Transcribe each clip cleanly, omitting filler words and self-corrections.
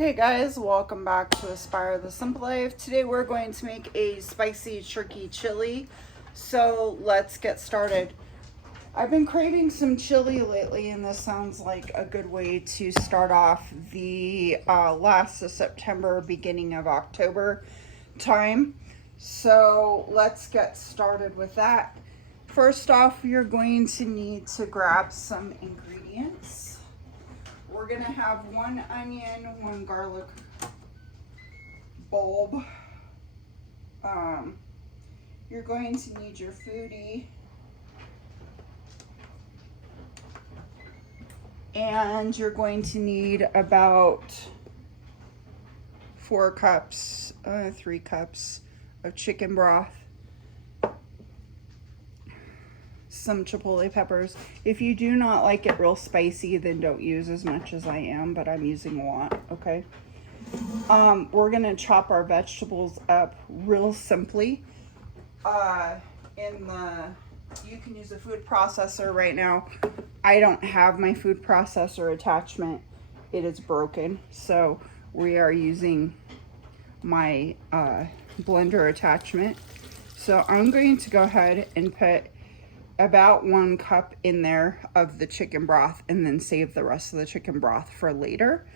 Okay guys, welcome back to Aspire the Simple Life. Today we're going to make a spicy turkey chili. So let's get started. I've been craving some chili lately, and this sounds like a good way to start off the last of September, beginning of October time. So let's get started with that. First off, you're going to need to grab some ingredients. We're gonna have 1 onion, 1 garlic bulb. You're going to need your foodie, and you're going to need about 4 cups, 3 cups of chicken broth, some chipotle peppers. If you do not like it real spicy, then don't use as much as I am, but I'm using a lot, okay? We're gonna chop our vegetables up real simply. You can use a food processor right now. I don't have my food processor attachment. It is broken, so we are using my blender attachment. So I'm going to go ahead and put about 1 cup in there of the chicken broth, and then save the rest of the chicken broth for later.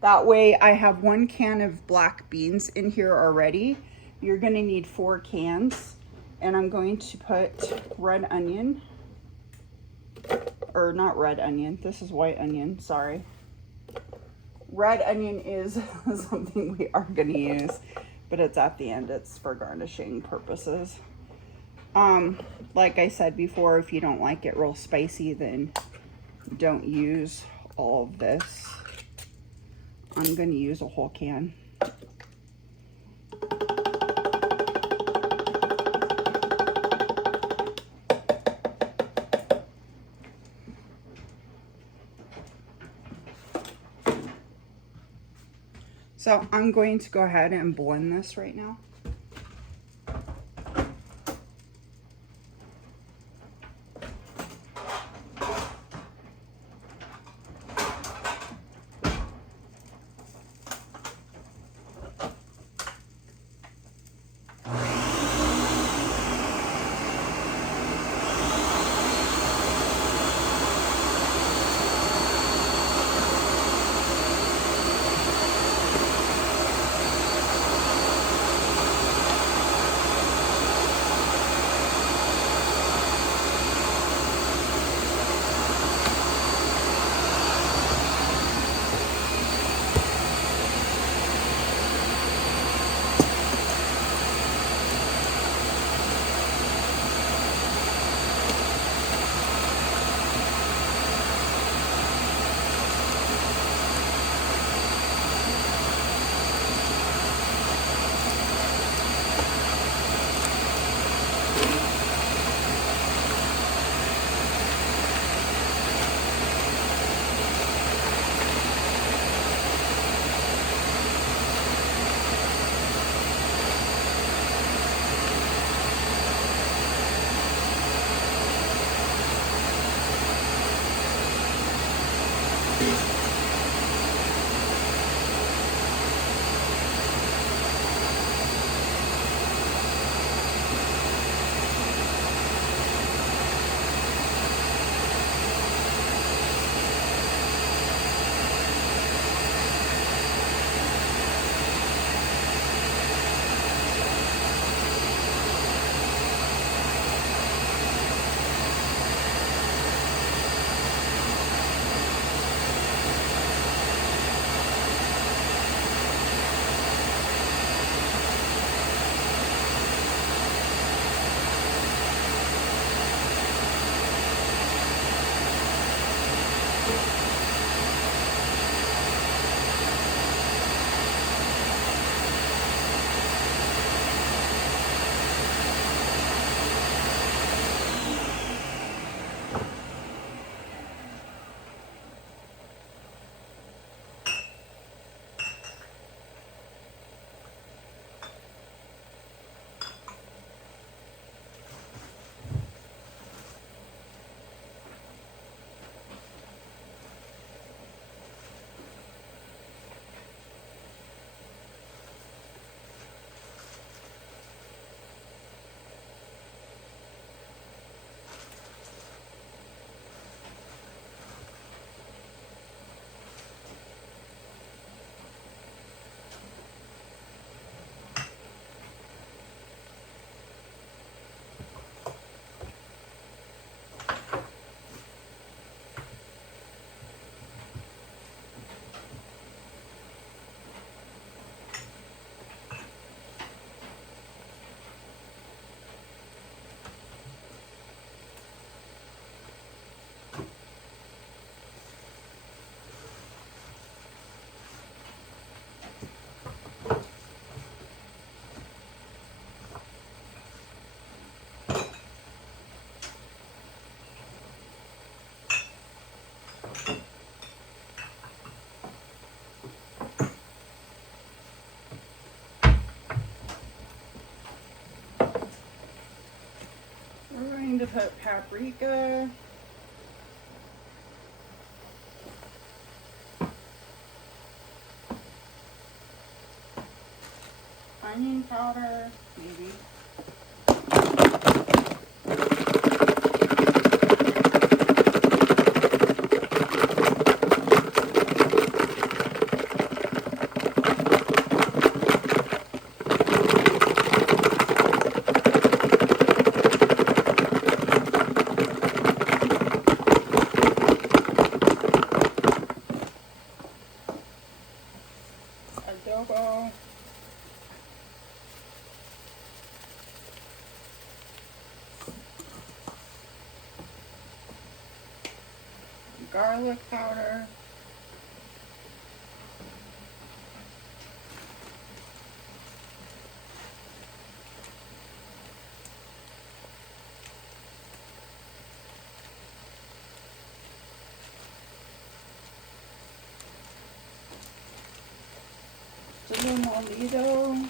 That way I have 1 can of black beans in here already. You're going to need 4 cans, and I'm going to put red onion, or not red onion, this is white onion, sorry. Red onion is something we are going to use, but it's at the end, it's for garnishing purposes. Like I said before, if you don't like it real spicy, then don't use all of this. I'm going to use a whole can. So I'm going to go ahead and blend this right now. paprika, onion powder, maybe. Adobo. Garlic powder. A little molido.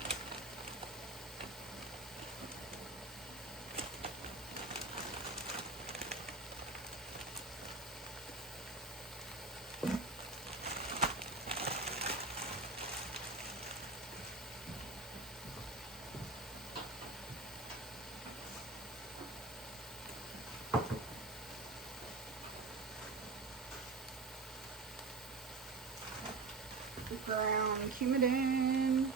Ground cumin.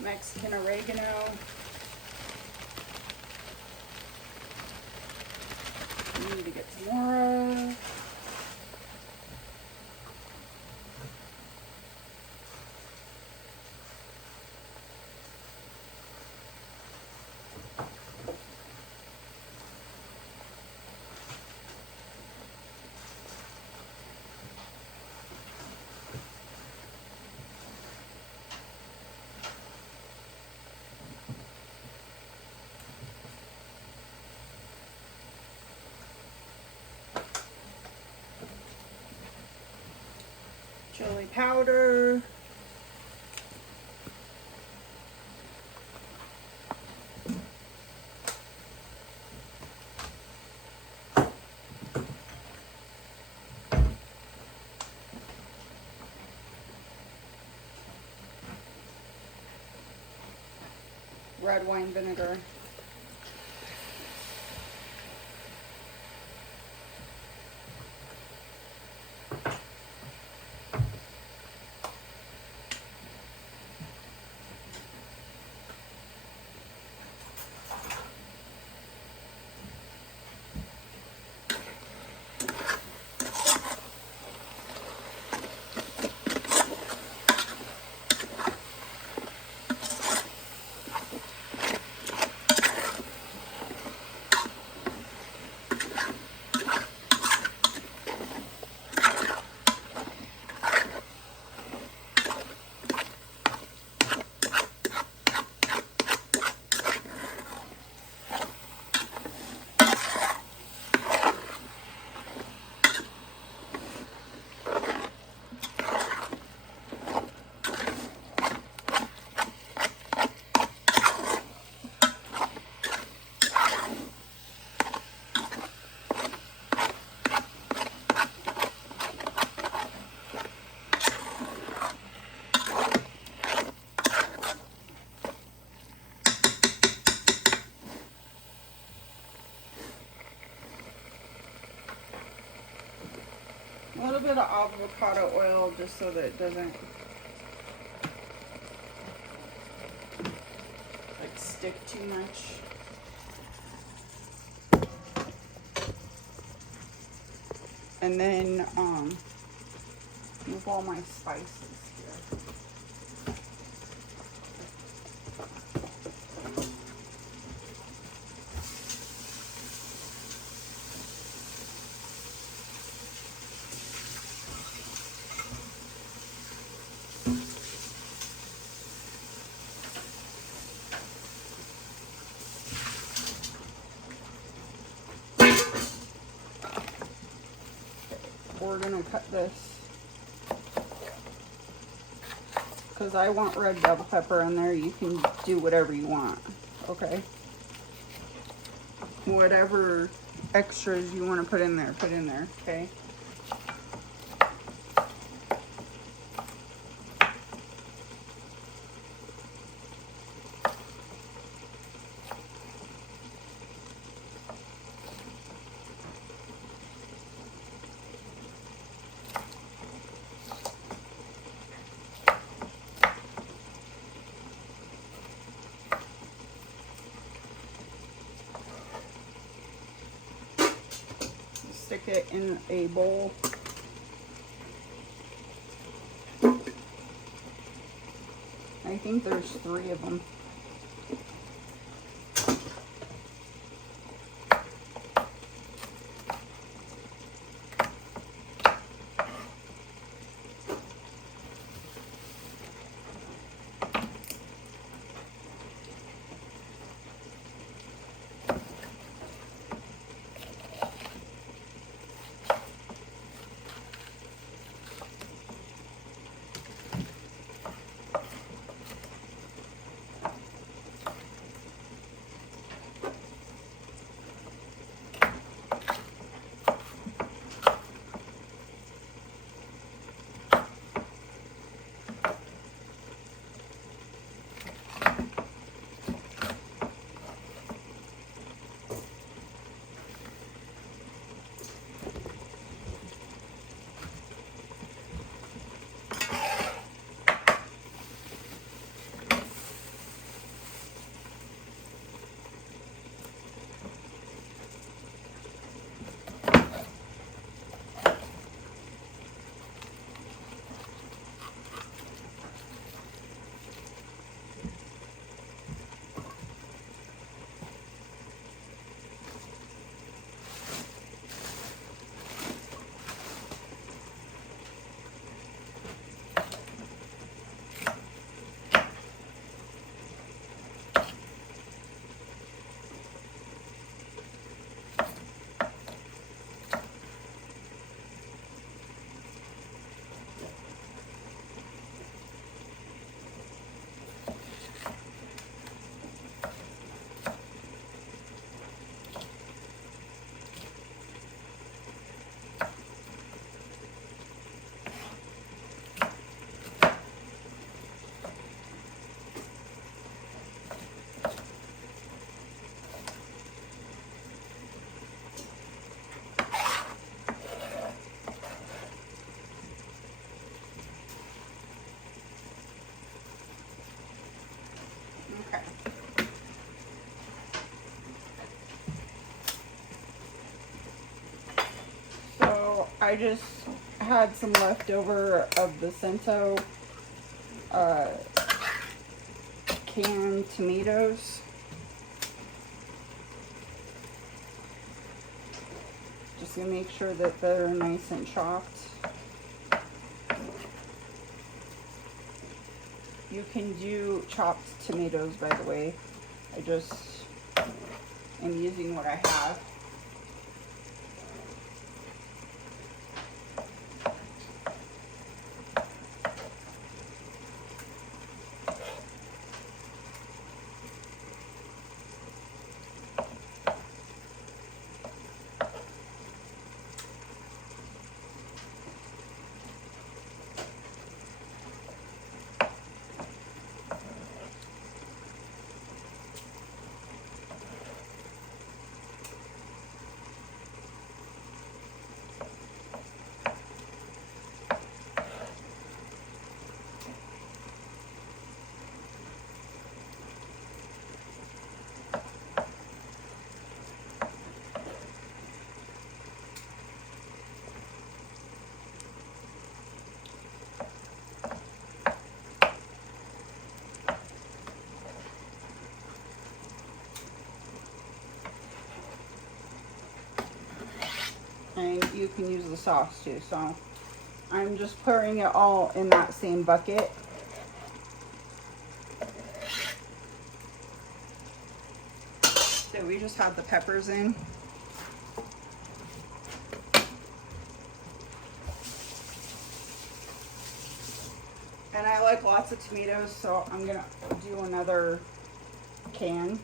Mexican oregano. We need to get some more of. Chili powder. Red wine vinegar. A little bit of avocado oil just so that it doesn't like stick too much. And then move all my spices here. we're gonna cut this because I want red bell pepper in there. You can do whatever you want, okay? Whatever extras you want to put in there, okay? Stick it in a bowl. I think there's 3 of them. I just had some leftover of the Cento canned tomatoes. Just gonna make sure that they're nice and chopped. You can do chopped tomatoes, by the way. I just am using what I have. And you can use the sauce too. So I'm just pouring it all in that same bucket. So we just have the peppers in. And I like lots of tomatoes, so I'm gonna do another can.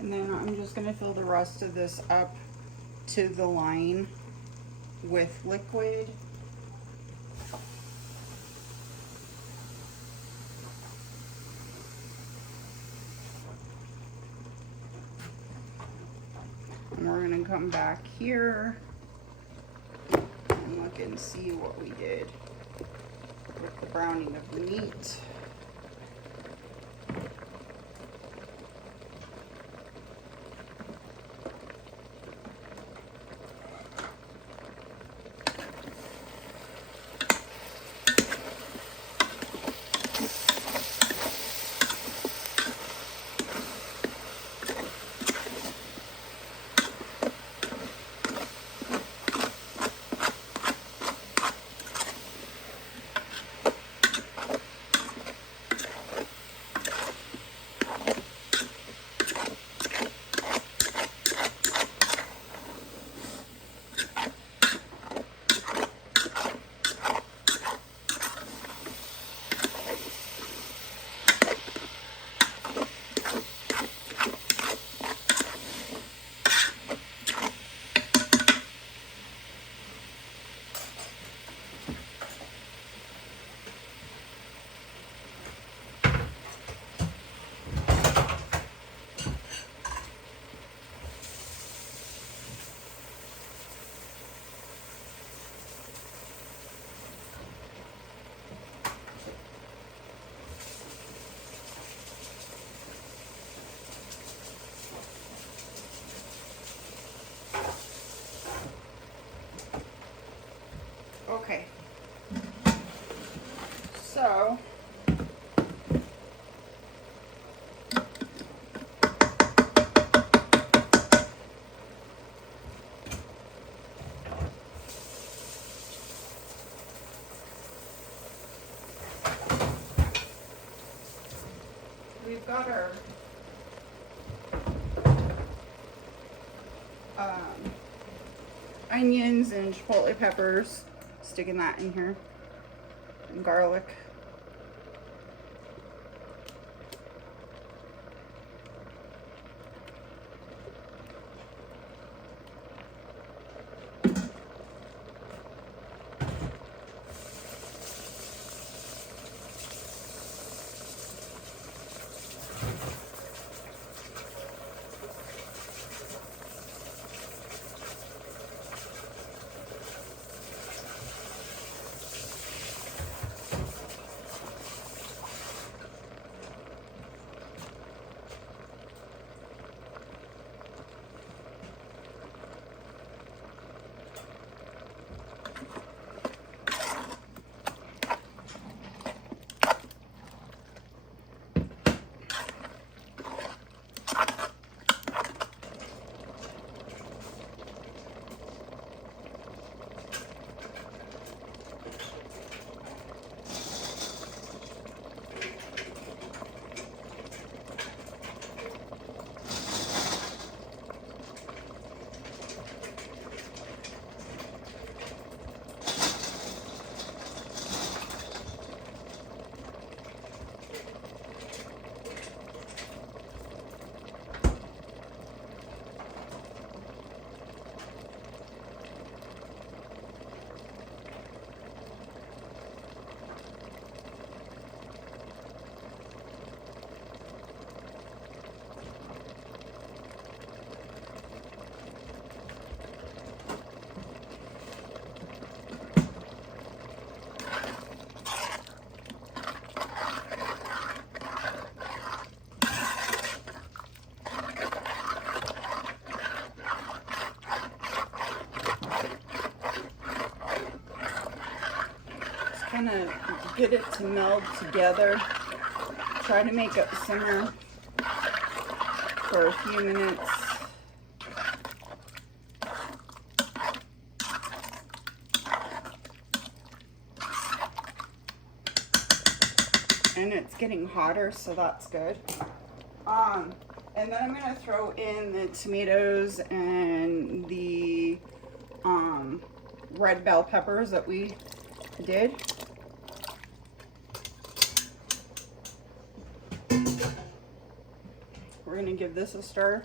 And then I'm just gonna fill the rest of this up to the line with liquid. And we're gonna come back here and look and see what we did with the browning of the meat. Okay, so we've got our onions and chipotle peppers, sticking that in here, and garlic. kind of get it to meld together. Try to make it simmer for a few minutes. And it's getting hotter, so that's good. And then I'm gonna throw in the tomatoes and the red bell peppers that we did. We're gonna give this a stir.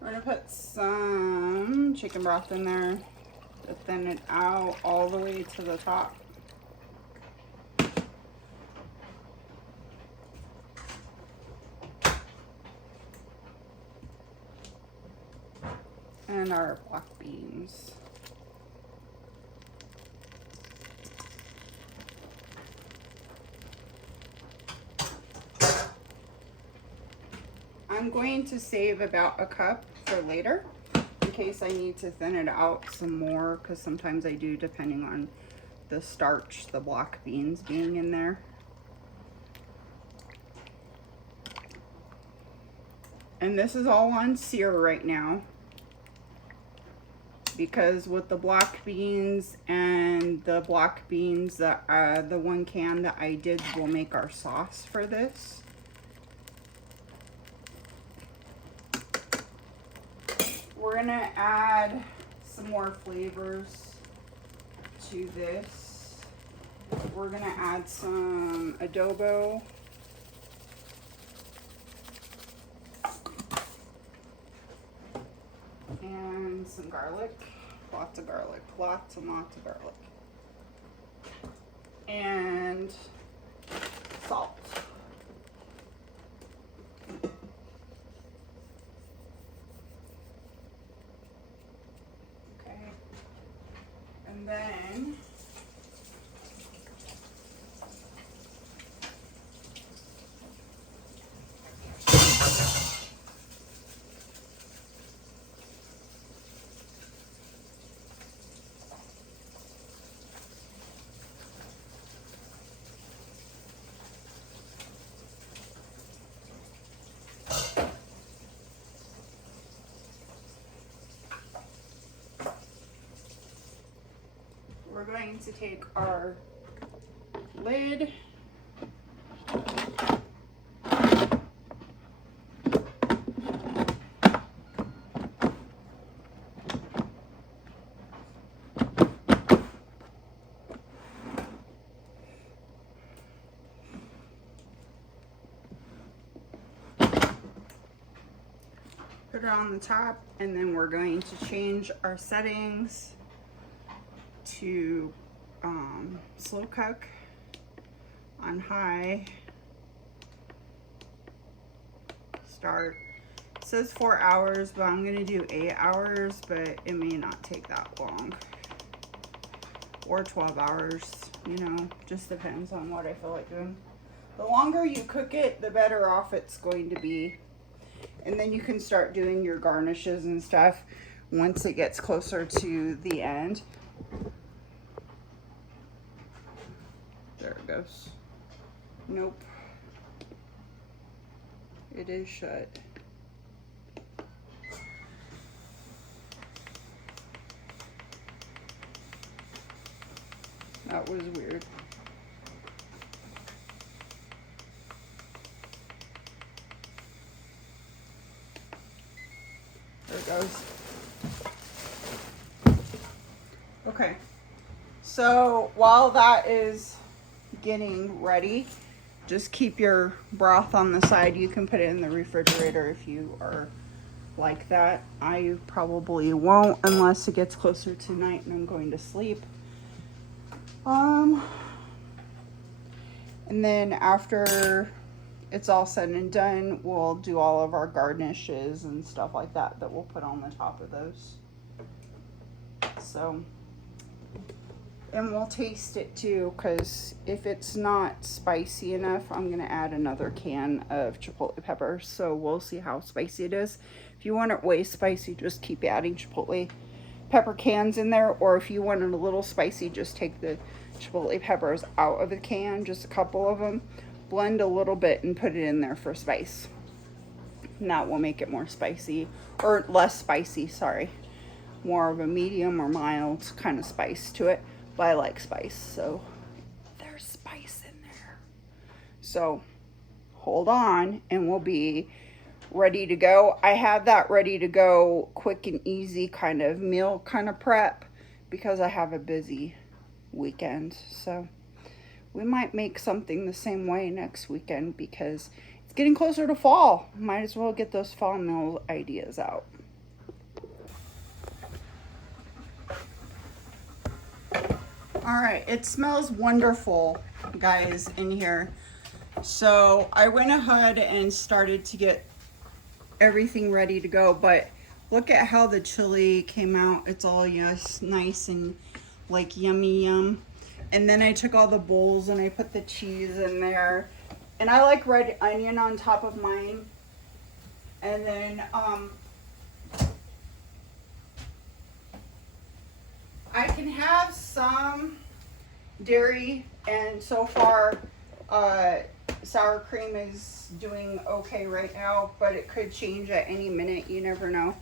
We're gonna put some chicken broth in there to thin it out all the way to the top. And our black beans. I'm going to save about a cup for later in case I need to thin it out some more, because sometimes I do, depending on the starch, the black beans being in there. And this is all on sear right now, because with the black beans and the black beans, the 1 can that I did will make our sauce for this. We're gonna add some more flavors to this. We're gonna add some adobo. And some garlic. Lots of garlic. Lots and lots of garlic. And salt. And then we're going to take our lid, put it on the top, and then we're going to change our settings to slow cook on high. Start. It says 4 hours, but I'm gonna do 8 hours, but it may not take that long. Or 12 hours, you know, just depends on what I feel like doing. The longer you cook it, the better off it's going to be. And then you can start doing your garnishes and stuff once it gets closer to the end. There it goes. Nope. It is shut. That was weird. There it goes. Okay. So while that is getting ready, just keep your broth on the side. You can put it in the refrigerator if you are like that. I probably won't unless it gets closer to night and I'm going to sleep. And then after it's all said and done, we'll do all of our garnishes and stuff like that we'll put on the top of those. So, and we'll taste it too, because if it's not spicy enough, I'm going to add another can of chipotle peppers. So we'll see how spicy it is. If you want it way spicy, just keep adding chipotle pepper cans in there. Or if you want it a little spicy, just take the chipotle peppers out of the can, just a couple of them. Blend a little bit and put it in there for spice. And that will make it more spicy, or less spicy, sorry. More of a medium or mild kind of spice to it. But I like spice, so there's spice in there. So hold on and we'll be ready to go. I have that ready to go, quick and easy kind of meal kind of prep, because I have a busy weekend. So we might make something the same way next weekend, because it's getting closer to fall. Might as well get those fall meal ideas out. All right, it smells wonderful, guys, in here. So I went ahead and started to get everything ready to go, but look at how the chili came out. It's all nice and like yummy yum. And then I took all the bowls and I put the cheese in there. And I like red onion on top of mine. And then I can have some dairy, and so far sour cream is doing okay right now, but it could change at any minute. You never know.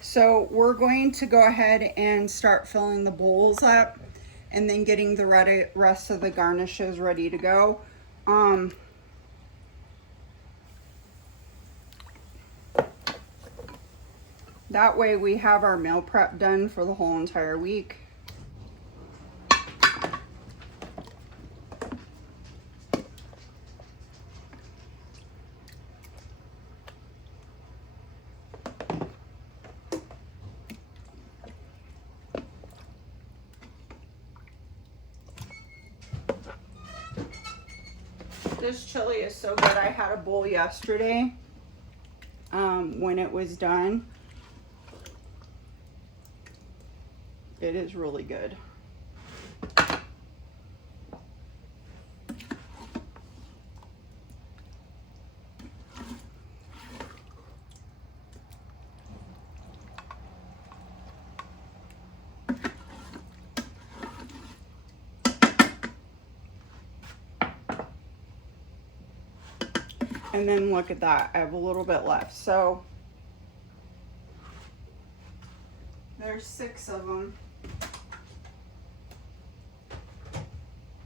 So we're going to go ahead and start filling the bowls up and then getting the rest of the garnishes ready to go. That way we have our meal prep done for the whole entire week. This chili is so good. I had a bowl yesterday when it was done. It is really good. And then look at that, I have a little bit left. So there's 6 of them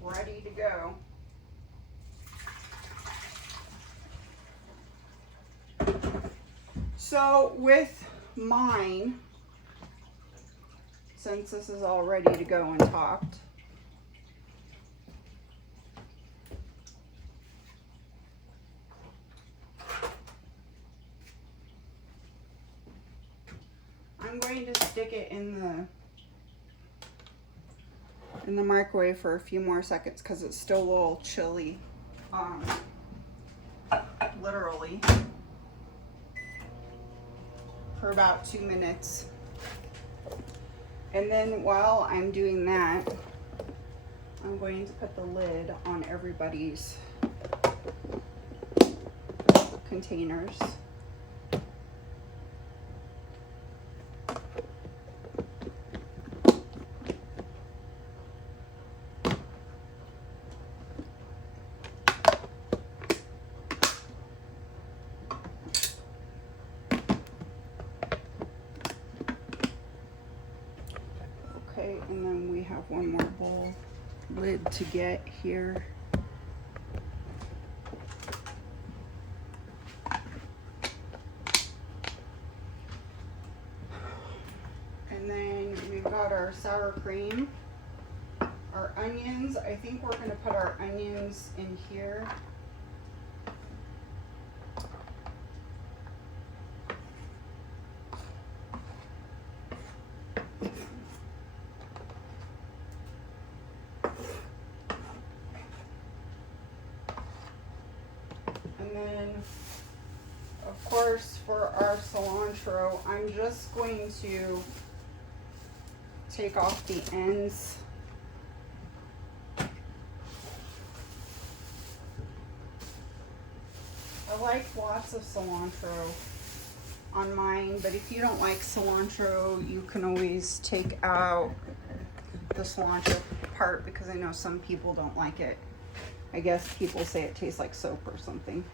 ready to go. So with mine, since this is all ready to go and topped, I'm going to stick it in the microwave for a few more seconds, because it's still a little chilly, literally, for about 2 minutes. And then while I'm doing that, I'm going to put the lid on everybody's containers. Okay, and then we have one more bowl lid to get here. And then we've got our sour cream, our onions. I think we're going to put our onions in here. And for our cilantro, I'm just going to take off the ends. I like lots of cilantro on mine, but if you don't like cilantro, you can always take out the cilantro part, because I know some people don't like it. I guess people say it tastes like soap or something.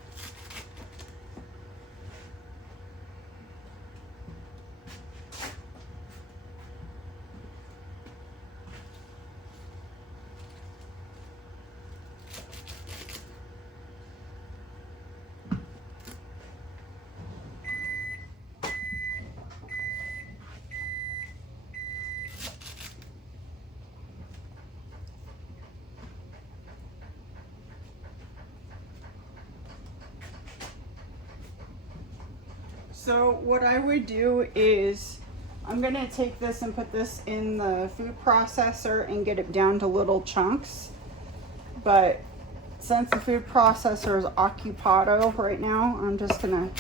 So what I would do is I'm gonna take this and put this in the food processor and get it down to little chunks. But since the food processor is occupado right now, I'm just gonna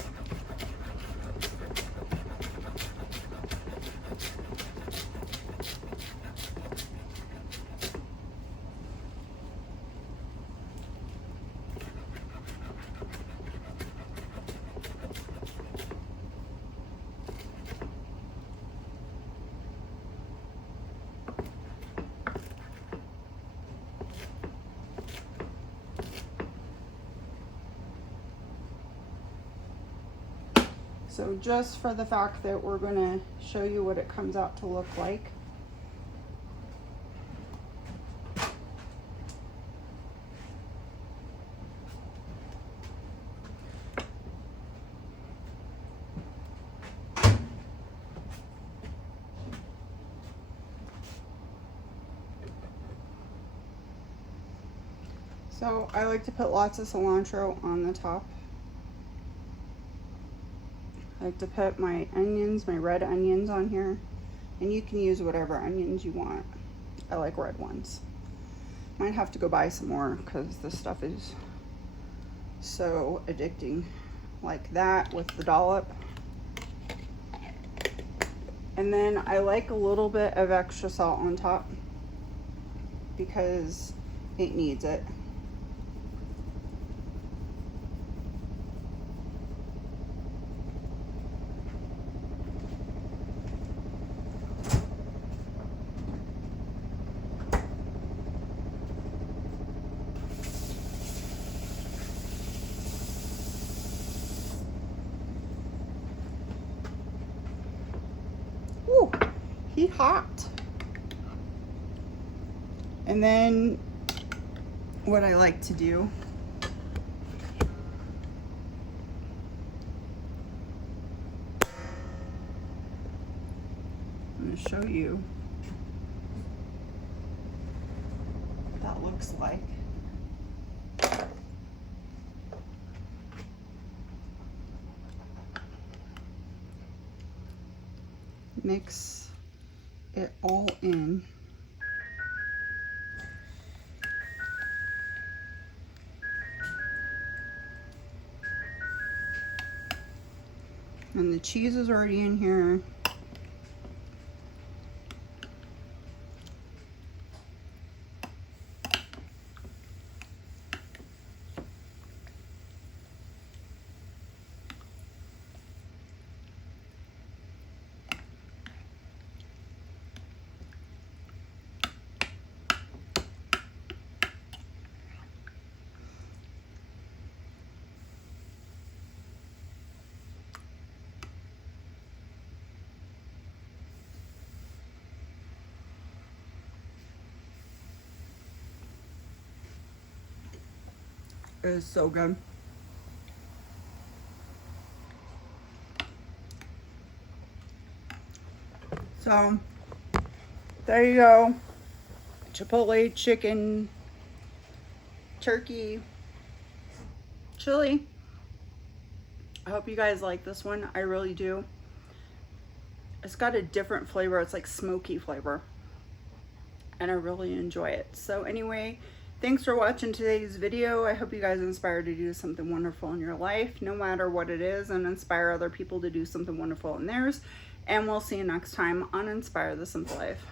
So just for the fact that we're going to show you what it comes out to look like. So I like to put lots of cilantro on the top. I like to put my onions, my red onions on here. And you can use whatever onions you want. I like red ones. Might have to go buy some more because this stuff is so addicting. Like that with the dollop. And then I like a little bit of extra salt on top because it needs it. Ooh, he hot. And then what I like to do I'm going to show you what that looks like. Mix it all in. And the cheese is already in here. It is so good. So there you go. Chipotle chicken, turkey, chili. I hope you guys like this one. I really do. It's got a different flavor. It's like smoky flavor. And I really enjoy it. So anyway, Thanks for watching today's video. I hope you guys inspired to do something wonderful in your life, no matter what it is, and inspire other people to do something wonderful in theirs. And we'll see you next time on Inspire the Simple Life.